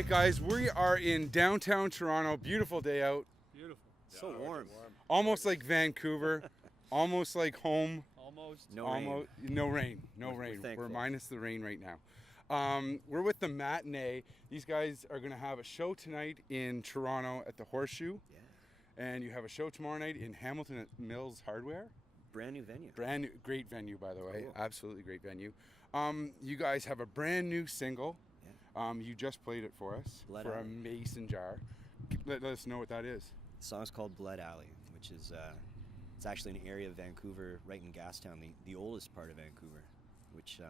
right, guys, we are in downtown Toronto. Beautiful day out. Beautiful. So warm. Almost like Vancouver. Almost like home. Almost. No Almost rain. no rain. No We're rain. thankful. We're minus the rain right now. We're with the Matinée. These guys are going to have a show tonight in Toronto at the Horseshoe. Yeah. And you have a show tomorrow night in Hamilton at Mills Hardware. Brand new venue. Brand new, great venue, by the way. Cool. Absolutely great venue. You guys have a brand new single. Yeah. You just played it for us Blood for a Alley. mason jar. Let us know what that is. The song's called Blood Alley, which is it's actually an area of Vancouver right in Gastown, the oldest part of Vancouver, which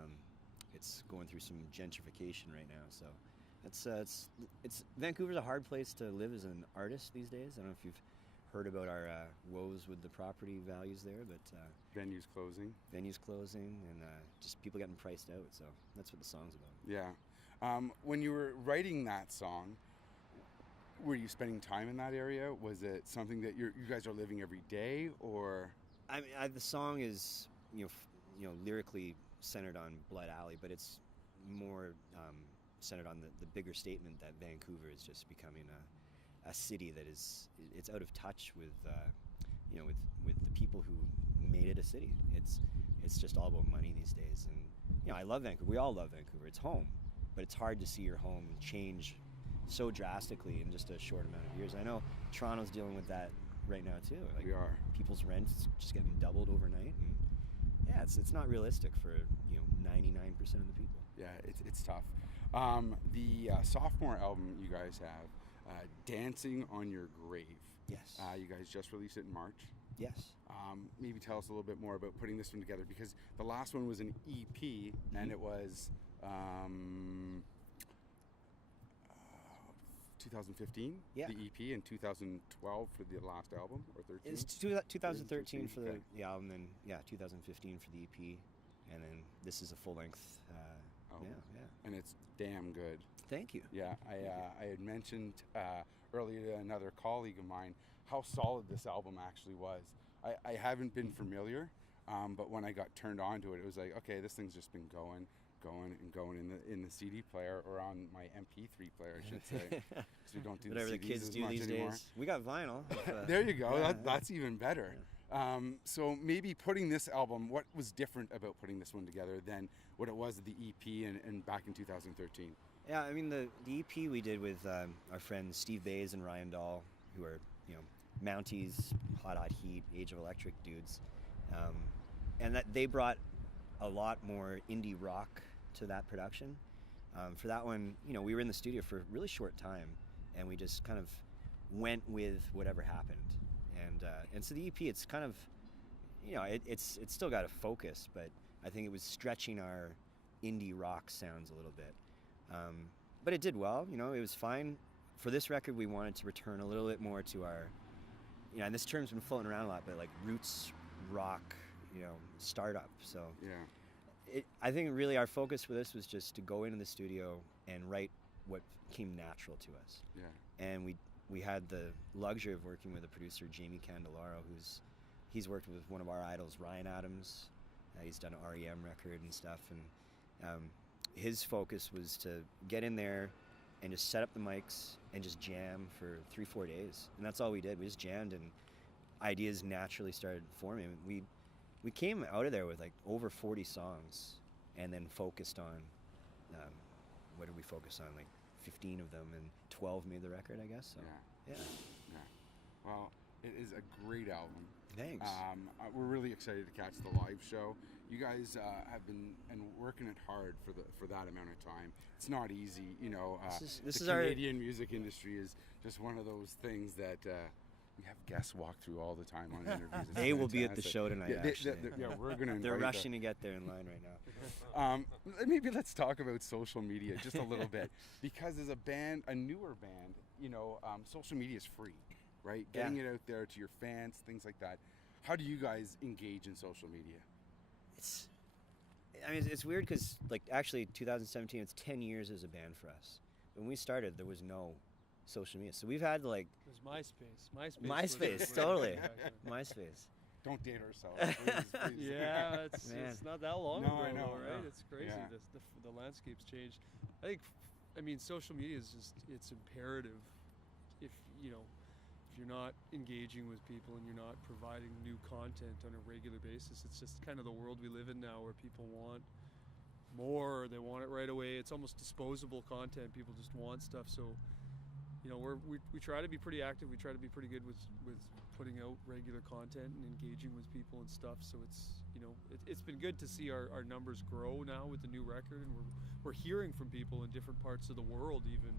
it's going through some gentrification right now. So it's Vancouver's a hard place to live as an artist these days. I don't know if you've heard about our woes with the property values there, but Venues closing. venues closing and just people getting priced out. So that's what the song's about. Yeah. When you were writing that song, were you spending time in that area? Was it something that you guys are living every day, or? I mean, the song is lyrically centered on Blood Alley, but it's more centered on the bigger statement that Vancouver is just becoming a city that it's out of touch with with the people who made it a city. It's just all about money these days, and I love Vancouver. We all love Vancouver. It's home, but it's hard to see your home change so drastically in just a short amount of years. I know Toronto's dealing with that right now too. Like, We are. people's rents just getting doubled overnight, and yeah, it's not realistic for 99% of the people. Yeah, it's tough. The sophomore album you guys have, Dancing on Your Grave. Yes. You guys just released it in March. Yes. Maybe tell us a little bit more about putting this one together, because the last one was an EP and it was 2015, Yeah. the EP, and 2012 for the last album, or 13? It's 2013 for okay. the album, then 2015 for the EP, and then this is a full length. Album. Yeah. And it's damn good. Thank you. Yeah, I had mentioned earlier to another colleague of mine how solid this album actually was. I haven't been familiar, but when I got turned on to it, it was like, okay, this thing's just been going in the CD player, or on my MP3 player, I should say. So we don't do Whatever the the CDs kids as do much these anymore. days. We got vinyl. There you go. Yeah, That's even better. So maybe putting this album, what was different about putting this one together than what it was at the EP and back in 2013? Yeah, I mean the EP we did with our friends Steve Bays and Ryan Dahl, who are Mounties, Hot Heat, Age of Electric dudes, and that they brought a lot more indie rock to that production. For that one, we were in the studio for a really short time, and we just kind of went with whatever happened. And so the EP, it's kind of, it's still got a focus, but I think it was stretching our indie rock sounds a little bit. But it did well, it was fine. For this record, we wanted to return a little bit more to our, and this term's been floating around a lot, but like roots rock, startup. So Yeah. I think really our focus for this was just to go into the studio and write what came natural to us. Yeah. And we had the luxury of working with a producer, Jamie Candelaro, he's worked with one of our idols, Ryan Adams. He's done an REM record and stuff, and his focus was to get in there and just set up the mics and just jam for 3-4 days, and that's all we did. We just jammed, and ideas naturally started forming. We came out of there with like over 40 songs, and then focused on what did we focus on? Like 15 of them, and 12 made the record, I guess. So yeah. Well, it is a great album. Thanks. We're really excited to catch the live show. You guys have been working it hard for that amount of time. It's not easy, This the is our Canadian music industry is just one of those things that we have guests walk through all the time on interviews. It's They will be at the fantastic. show tonight. Yeah, Actually, we're gonna. they're invite rushing to get there in line right now. Maybe let's talk about social media just a little bit, because as a newer band, social media is free, right? Yeah. Getting it out there to your fans, things like that. How do you guys engage in social media? It's weird because actually 2017, it's 10 years as a band for us. When we started, there was no social media, so we've had It was MySpace. Totally. MySpace. Don't date ourselves, please. Yeah, Man. it's not that long No, ago, I know, though, right? yeah. It's crazy. Yeah. The landscape's changed. I think I mean, social media is it's imperative. If you're not engaging with people and you're not providing new content on a regular basis, it's just kind of the world we live in now, where people want more, they want it right away. It's almost disposable content. People just want stuff. So, we try to be pretty active. We try to be pretty good with putting out regular content and engaging with people and stuff. So it's been good to see our numbers grow now with the new record, and we're hearing from people in different parts of the world, even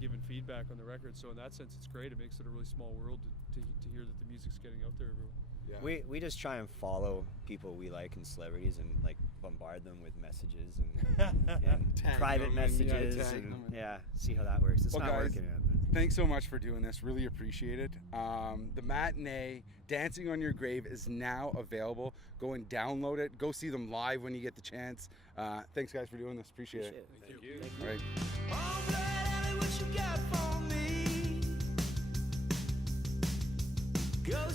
giving feedback on the record. So in that sense, it's great. It makes it a really small world to hear that the music's getting out there everywhere. Yeah. We just try and follow people we like and celebrities, and like bombard them with messages and Tag private them, messages, tag and them. see how that works. It's Well, not guys, working yet, but Thanks so much for doing this. Really appreciate it. The Matinée, Dancing on Your Grave, is now available. Go and download it. Go see them live when you get the chance. Thanks, guys, for doing this. Appreciate it. Thank you. All right. Oh, Blood Alley, what you got for me? Go